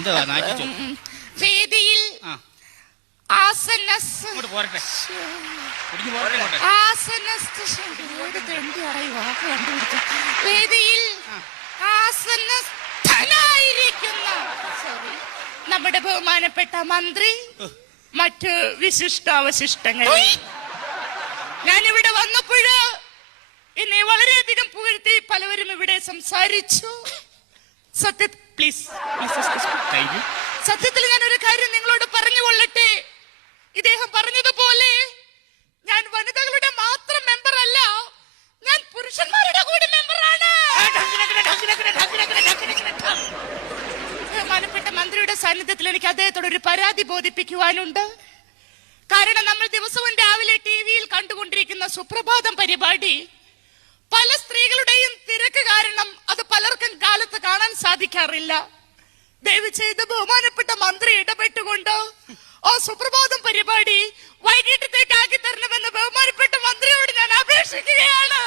സ്ഥാനമായിരിക്കും. വേദിയിൽ വേദിയിൽ ആസന്നസ്ഥനായിരിക്കുന്ന നമ്മുടെ ബഹുമാനപ്പെട്ട മന്ത്രി, മറ്റ് വിശിഷ്ടാവശിഷ്ടങ്ങൾ. ഞാനിവിടെ വന്നപ്പോഴ് എന്നെ വളരെയധികം പുകഴ്ത്തി പലവരും ഇവിടെ സംസാരിച്ചു. സത്യത്തിൽ ഞാൻ ഒരു കാര്യം നിങ്ങളോട് പറഞ്ഞു കൊള്ളട്ടെ. ഇദ്ദേഹം പറഞ്ഞതുപോലെ ഞാൻ വനിതകളുടെ മാത്രം മെമ്പർ അല്ല, ഞാൻ പുരുഷന്മാരുടെ കൂടി മെമ്പറാണ്. ബഹുമാനപ്പെട്ട മന്ത്രിയുടെ സാന്നിധ്യത്തിൽ എനിക്ക് അദ്ദേഹത്തോട് ഒരു പരാതി ബോധിപ്പിക്കുവാനുണ്ട്. കാരണം നമ്മൾ ദിവസവും രാവിലെ ടിവിയിൽ കണ്ടുകൊണ്ടിരിക്കുന്ന സുപ്രഭാതം പരിപാടി പല സ്ത്രീകളുടെയും തിരക്ക് കാരണം അത് പലർക്കും കാലത്ത് കാണാൻ സാധിക്കാറില്ല. ദയവ് ചെയ്ത് ബഹുമാനപ്പെട്ട മന്ത്രി ഇടപെട്ടുകൊണ്ട് ആ സുപ്രഭാതം പരിപാടി വൈകിട്ടത്തേക്ക് ആക്കി തരണമെന്ന് ബഹുമാനപ്പെട്ട മന്ത്രിയോട് ഞാൻ അപേക്ഷിക്കുകയാണ്.